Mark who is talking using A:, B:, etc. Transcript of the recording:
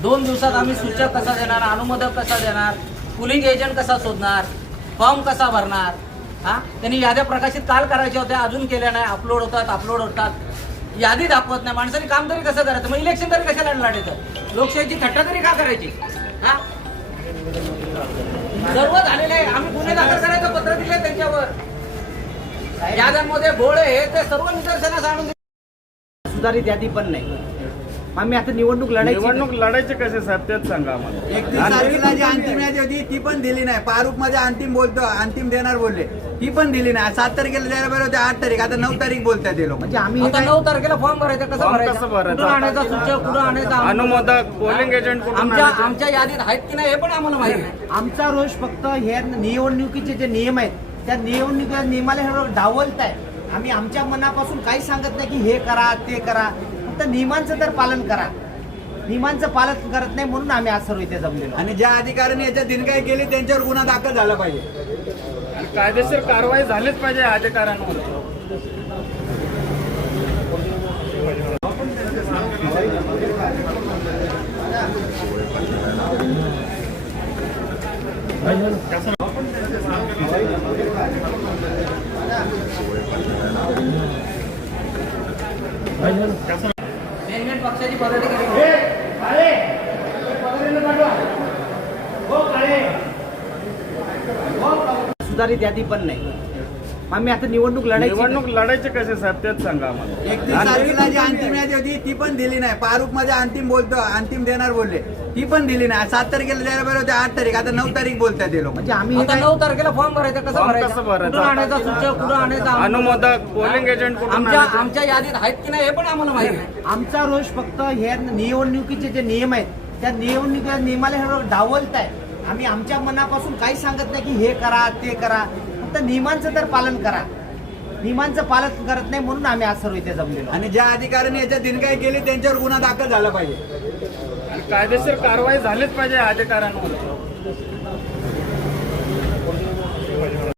A: 2 दिवसात आम्ही सूचक कसा देणार, अनुमोदक कसा देणार, पुलिंग एजंट कसा शोधणार, फॉर्म कसा भरणार. त्यांनी याद्या प्रकाशित काल करायच्या होत्या, अजून केल्या नाही. अपलोड होतात. यादी दाखवत नाही. माणसाने काम तरी कसं करायचं, मग इलेक्शन तरी कशाला लढायचं, लोकशाहीची थट्टा तरी का करायची. सर्व झालेलं आहे. आम्ही गुन्हे दाखल करायचं पत्र दिले त्यांच्यावर. याद्यांमध्ये घोळ हे ते सर्व निदर्शनास आणून
B: सुधारित यादी पण नाही. आम्ही आता निवडणूक
C: लढायचे कसे साहेब तेच सांगा आम्हाला.
D: 31 तारखेला जी अंतिम यादी होती ती पण दिली नाही. फारुख मध्ये अंतिम देणार बोलले, ती पण दिली नाही. 7 तारखेला द्यायला पाहिजे होते, 8 तारीख, आता 9 तारीख बोलतात ते लोक.
B: म्हणजे आम्ही
A: आता 9 तारखेला फॉर्म भरायचा, कसं भरायचं, कुठून आणायचा सूचक, कुठून आणायचा
C: अनुमोदक, पोलिंग एजंट
A: आमच्या यादीत आहेत की नाही हे पण आम्हाला माहिती आहे.
B: आमचा रोष फक्त हे निवडणुकीचे जे नियम आहेत त्या नियमाला हे डावलत आहे. आम्ही आमच्या मनापासून काही सांगत नाही की हे करा ते करा, फक्त नियमांचं तर पालन करा. नियमांचं पालन करत नाही म्हणून आम्ही आज सर्व इथे जमलेलो.
D: आणि ज्या अधिकाऱ्यांनी याच्यात दिनगाई केली त्यांच्यावर गुन्हा दाखल झाला पाहिजे.
C: कायदेशीर कारवाई झालीच पाहिजे अधिकाऱ्यांवर.
A: पेमेंट पक्षाची पदाधिकारी
B: सुधारित यादी पण नाही. आम्ही आता निवडणूक
C: लढायचे कसे साहेब तेच सांगा आम्हाला.
D: 31 तारखेला जी अंतिम यादी होती ती पण दिली नाही. फारुख मध्ये अंतिम देणार बोलले, ती पण दिली नाही. 7 तारखेला द्यायला पाहिजे होते, 8 तारीख, आता 9 तारीख बोलतात ते लोक.
B: म्हणजे आम्ही
A: आता 9 तारखेला फॉर्म भरायचा, कसं भरायचं, कुठून आणायचा सूचक, कुठून आणायचा
C: अनुमोदक, पोलिंग एजंट
A: आमच्या यादीत आहेत की नाही हे पण आम्हाला माहिती आहे.
B: आमचा रोष फक्त हे निवडणुकीचे जे नियम आहेत त्या नियमाला हे डावलत आहे. आम्ही आमच्या मनापासून काही सांगत नाही की हे करा ते करा, फक्त नियमांचं तर पालन करा. नियमांचं पालन करत नाही म्हणून आम्ही आज सर्व इथे जमलेलो.
D: आणि ज्या अधिकाऱ्यांनी याच्यात दिनगाई केली त्यांच्यावर गुन्हा दाखल झाला पाहिजे.
C: कायदेशीर कारवाई झालीच पाहिजे अधिकाऱ्यांवर.